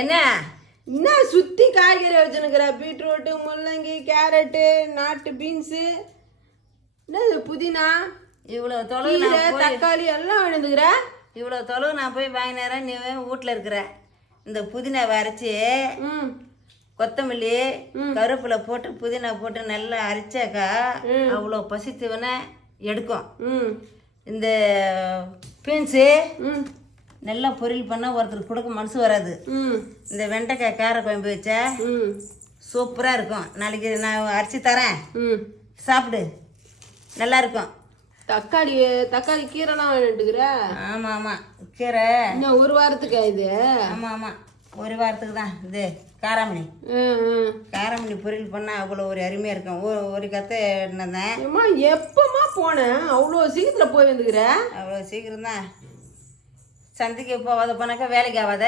என்ன என்ன சுத்தி காய்கறி வச்சுனுக்குற? பீட்ரூட்டு, முள்ளங்கி, கேரட்டு, நாட்டு பீன்ஸு, என்னது புதினா, இவ்வளோ தொலைவு தக்காளி எல்லாம் வேணுந்துக்கிற. இவ்வளோ தொலைவு நான் போய் வாங்கினேன். நீ வீட்டில் இருக்கிற இந்த புதினாவை அரைச்சி கொத்தமல்லி கருவேப்பிலை போட்டு புதினா போட்டு நல்லா அரைச்சாக்கா அவ்வளோ பசித்துவனை எடுக்கும். இந்த பீன்ஸு நல்லா பொரியல் பண்ணால் ஒருத்தருக்கு கொடுக்க மனசு வராது. இந்த வெண்டைக்காய் கார குழம்பு வச்சா சூப்பராக இருக்கும். நாளைக்கு நான் அரைச்சி தரேன், சாப்பிடு, நல்லா இருக்கும். தக்காளி கீரைலாம் வேணுட்டுக்கிற. ஆமாம் ஆமாம், கீரை இன்னும் ஒரு வாரத்துக்கு இது. ஆமாம் ஆமாம், ஒரு வாரத்துக்கு தான். இது காராமணி காராமணி பொரியல் பண்ணால் அவ்வளோ ஒரு அருமையாக இருக்கும். ஒரு கத்தை என்னதான் எப்பமா போனேன்? அவ்வளோ சீக்கிரத்தில் போய் வந்துக்கிற? அவ்வளோ சீக்கிரம் தான். சந்தைக்கு போகாத போனாக்கா வேலைக்கு ஆகாத.